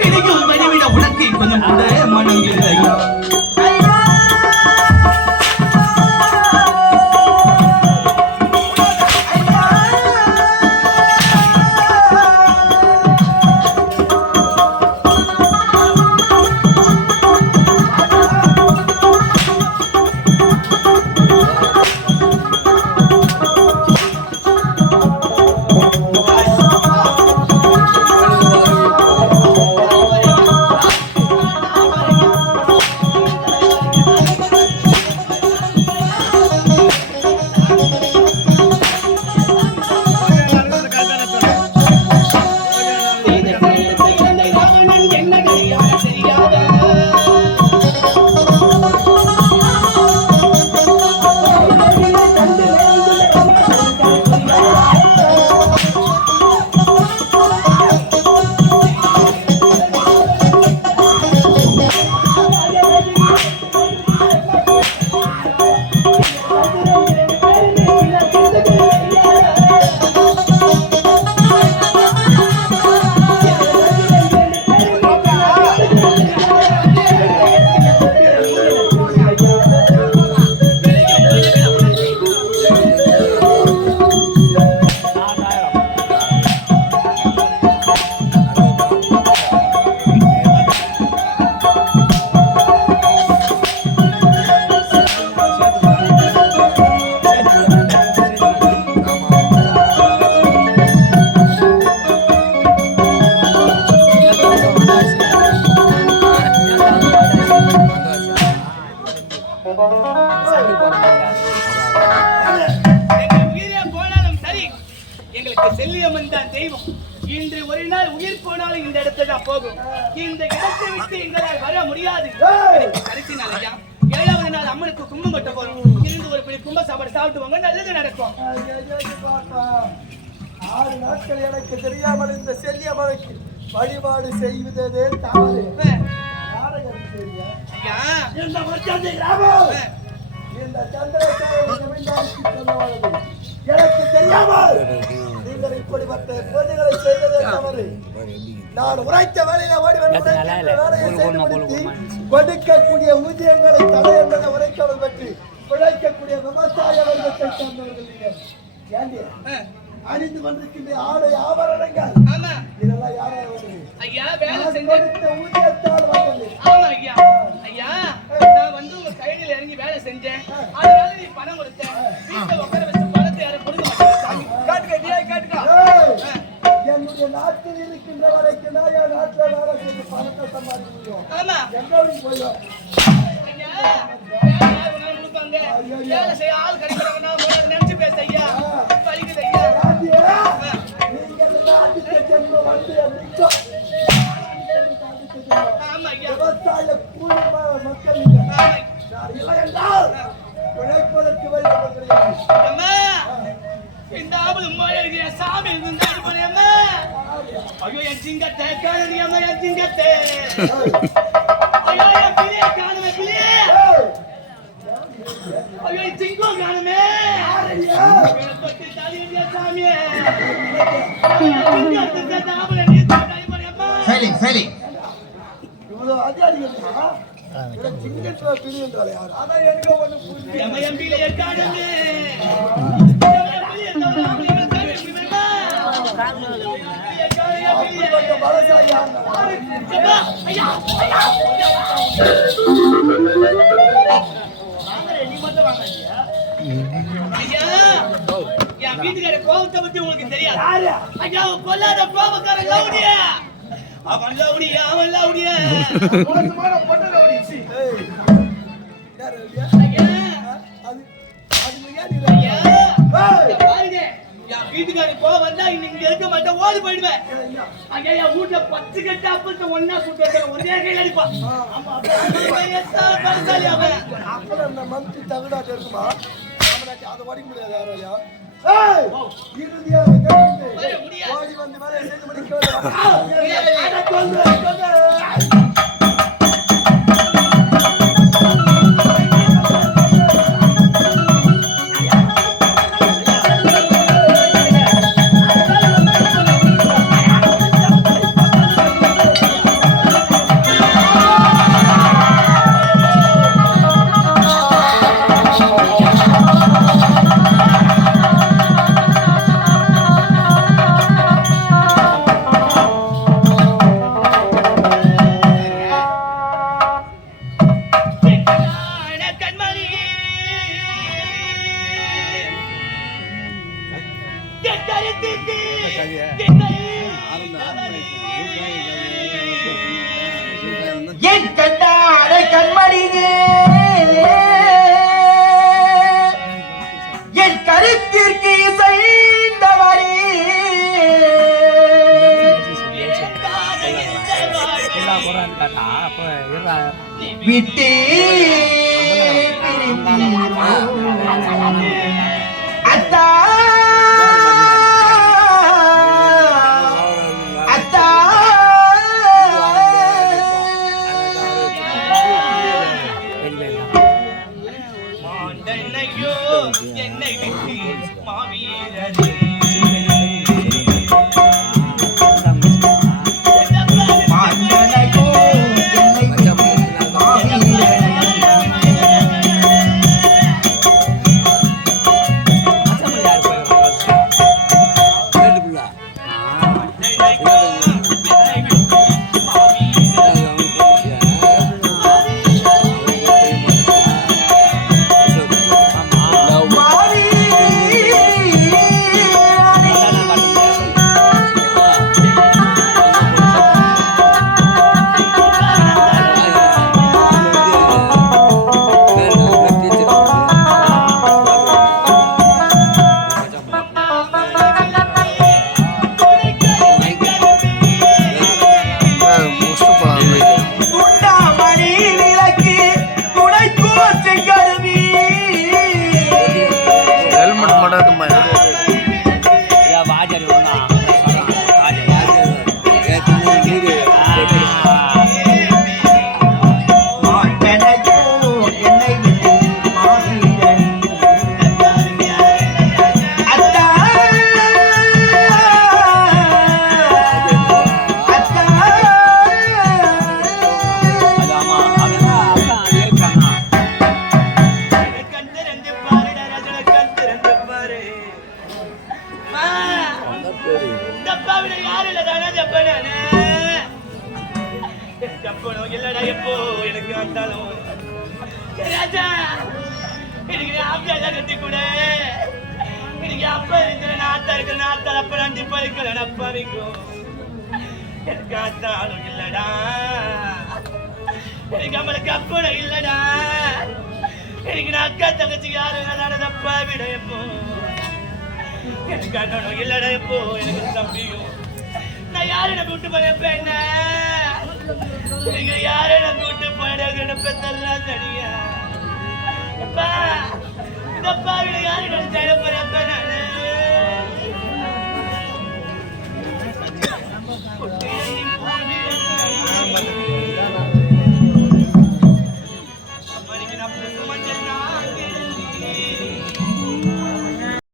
கிடைக்கும் வழிவிட உனக்கு கொஞ்சம் கூட மனம் இல்லையா? செல்லியம்மன் தான் தெய்வம். இன்று ஒரு நாள் உயிர் போனாலும் இந்த இடத்துல தான் போகும். இந்த இடத்தை விட்டு எங்களால் வர முடியாது. கடைசி நாள் ஐயா, 7வது நாள் அம்மனுக்கு கும்பம் கட்ட போறோம். இருந்து ஒரு பெரிய கும்ப சாப்பாடு சாப்பிட்டு வாங்க, நல்லது நடக்கும். 6 நாட்கள் எனக்கு தெரியாமல் இந்த செல்லியம்மனுக்கு வழிபாடு செய்வதே தவறு. இந்த சந்திரசேகரன் எனக்கு தெரியாமல் நீங்கள் இப்படிப்பட்ட பொருள்களை செய்ததே தவறு. நான் உரைத்த வேலையில ஓடி வந்து வேலையை செய்து கொடுக்கக்கூடிய ஊதியங்களை தடை என்பதை உரைக்கவல் பற்றி உழைக்கக்கூடிய விவசாய வர்க்கத்தை சார்ந்தவர்கள் ஏண்டி அணிந்து கொண்டிருக்கின்ற ஆடை ஆபரணங்கள் இதெல்லாம் யாராவது ஊதியத்தால் வந்தது. ஐயா ஐயா, நான் வந்து உங்க கையில இறங்கி வேலை செஞ்சேன், அதனால நீ பணம் கொடுத்த. வீட்டுல உட்கார வச்சு பணத்தை யாரும் கொடுக்க மாட்டாங்க. என்னுடைய நாட்டில் இருக்கின்ற வரைக்கும் தான் என் நாட்டில் வேலை செஞ்சு பணத்தை சம்பாதிக்க முடியும். எங்கேயும் போயிடும் வேலை செய்ய ஆள் கிடைக்கிறவங்க நினைச்சு பேச ஐயா, பழிக்குது ஐயா. இல்லை என்றால் பிழைப்பதற்கு வழி கிடையாது. அம்மா இந்த ஆபத்து இருக்கிற சாமி அம்மா ஐயோ என் சிங்கத்தை காணி அம்மா என் சிங்கத்தை ஐயோ என் பிள்ளைய காணுமே பிள்ளைய ஐயோ என் சிங்கம் காணுமே பத்தி தாலியா சாமியே சரி இவ்வளவு அதிகாரிகளா சிங்கத்துல பிரி என்றால் யார் அதான் எனக்கு ஒண்ணு புரியுது. என் பிள்ளைய காணுமே வீட்டுக்கார கோபத்தை பத்தி உங்களுக்கு தெரியாது. ஐயா கொல்லாத கோபக்கார லவுடியா அவன் லவுடியா அவன் லவுடியா வீட்டுக்காரி போக வந்தா இன்னைக்கு இருக்க மாட்டேன் ஓடி போயிடுவேன். ஐயா என் வீட்டுல 10 கட்ட அப்பத்த ஒன்னா சுட்டு ஒரே கையில் அடிப்பான். அப்புறம் இந்த மந்தி தகுடாட்டு இருக்குமா அதை ஓடிக்க முடியாது யாரையா இறுதியாக ஓடி வந்து மேலே செய்து முடிக்க என் கண்டாட கண்மணியே என் கருத்திற்கு இசைந்தவரே விட்டே அத்தா என்னை விட்டு மாவீரரே அப்பா இந்த பாவில யாரு நினைச்சாரு போறேன்